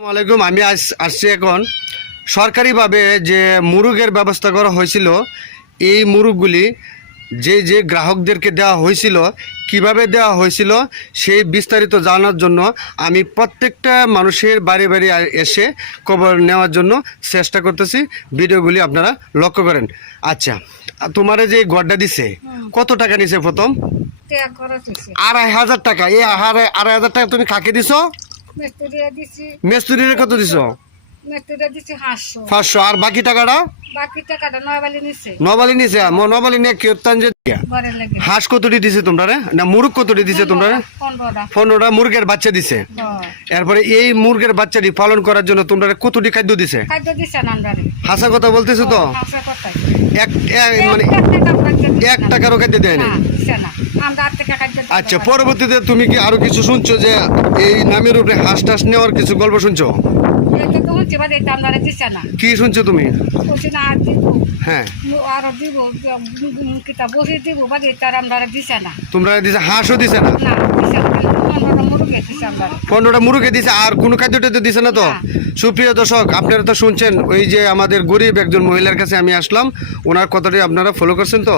আসসালামাইকুম। আমি আসছি এখন সরকারিভাবে যে মুরগের ব্যবস্থা করা হয়েছিল, এই মুরগগুলি যে গ্রাহকদেরকে দেওয়া হয়েছিল, কিভাবে দেওয়া হয়েছিল সেই বিস্তারিত জানার জন্য আমি প্রত্যেকটা মানুষের বাড়ি বাড়ি এসে খবর নেওয়ার জন্য চেষ্টা করতেছি। ভিডিওগুলি আপনারা লক্ষ্য করেন। আচ্ছা, তোমার যে গড়টা দিছে কত টাকা নিছে? প্রথম 2,500 টাকা। এই 2,500 টাকা তুমি কাকে দিছো? মেস্তুরিরে কত দিছো? 500। আর বাকি টাকাটা নবালি নিছে। নবালি নিয়ে কীর্তন যে হাঁস কতটি দিছে তোমরা? না মুরগ কতটি দিছে তোমরা? 15টা মুরগের বাচ্চা দিছে। এরপরে এই মুরগের বাচ্চাটি পালন করার জন্য তোমরা কতটি খাদ্য দিছে? হাসা কথা বলতেছো তো? মানে 1 টাকারও খাদ্য দেয় না। আচ্ছা, পরবর্তীতে তুমি কি আরো কিছু শুনছো যে এই নামের উপরে হাঁস টাস নেওয়ার কিছু গল্প শুনছো? কি শুনছো তুমি? হ্যাঁ, তোমরা দিছে হাঁসও দিছে না? 15টা মুরগি দিছে। আর কোনো খাদ্য টাদ্য দিছে না তো? সুপ্রিয় দর্শক, আপনারা তো শুনছেন, ওই যে আমাদের গরিব একজন মহিলার কাছে আমি আসলাম, ওনার কথাটি আপনারা ফলো করছেন তো?